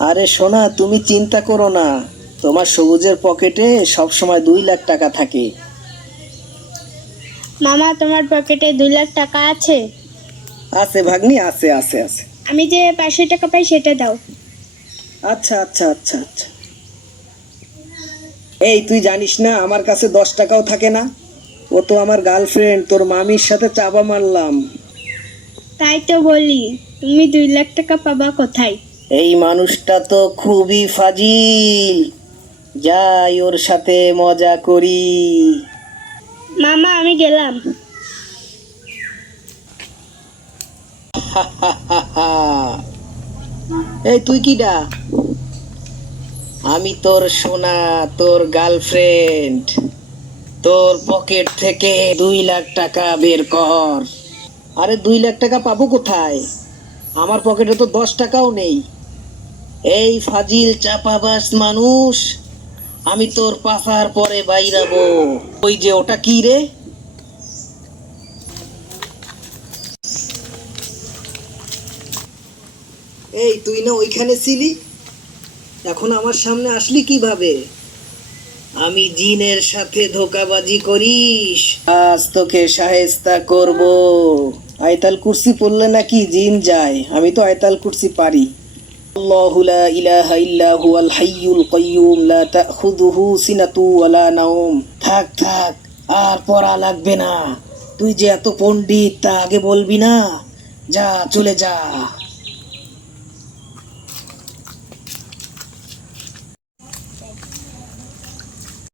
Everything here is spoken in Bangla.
আরে সোনা তুমি চিন্তা করো না। তোমার সবুজের পকেটে সব সময় দুই লাখ টাকা থাকে। মামা তোমার পকেটে দুই লাখ টাকা আছে? আছে ভাগ্নি আছে আছে আছে। আমি যে পাঁচশো টাকা পাই সেটা দাও। আচ্ছা আচ্ছা আচ্ছা আচ্ছা। এই তুই জানিস না আমার কাছে দশ টাকাও থাকে না। ও তো আমার গার্লফ্রেন্ড তোর মামির সাথে চাপা মারলাম। তাই তো বলি তুমি দুই লাখ টাকা পাবা কোথায়? এই মানুষটা তো খুবই ফাজিল। যাই ওর সাথে মজা করি। মামা আমি গেলাম। এই তুই কিডা? আমি তোর সোনা তোর গার্লফ্রেন্ড। তোর পকেট থেকে দুই লাখ টাকা বের কর। আরে দুই লাখ টাকা পাবো কোথায়? আমার পকেটে তো দশ টাকাও নেই। এই ফাজিল চাপাবাস মানুষ, আমি তোর পাশার পরে বাইরাবো। ওই যে ওটা কি রে? এই, তুই না ওইখানে ছিলি? এখন আমার সামনে আসলি কীভাবে? আমি জিনের সাথে ধোকাবাজি করিস। আজ তোকে সাহেস্তা করব। আয়তাল কুর্সি পড়লে নাকি জিন যায়? আমি তো আয়তাল কুর্সি পারি। আল্লাহু লা ইলাহা ইল্লা হুয়াল হাইয়ুল কাইয়ুম, লা তাখুযুহু সিনাতু ওয়ালা নাওম। থাক থাক, আর পড়া লাগবে না। তুই যে এত পণ্ডিত, তা আগে বলবি না? যা, চলে যা।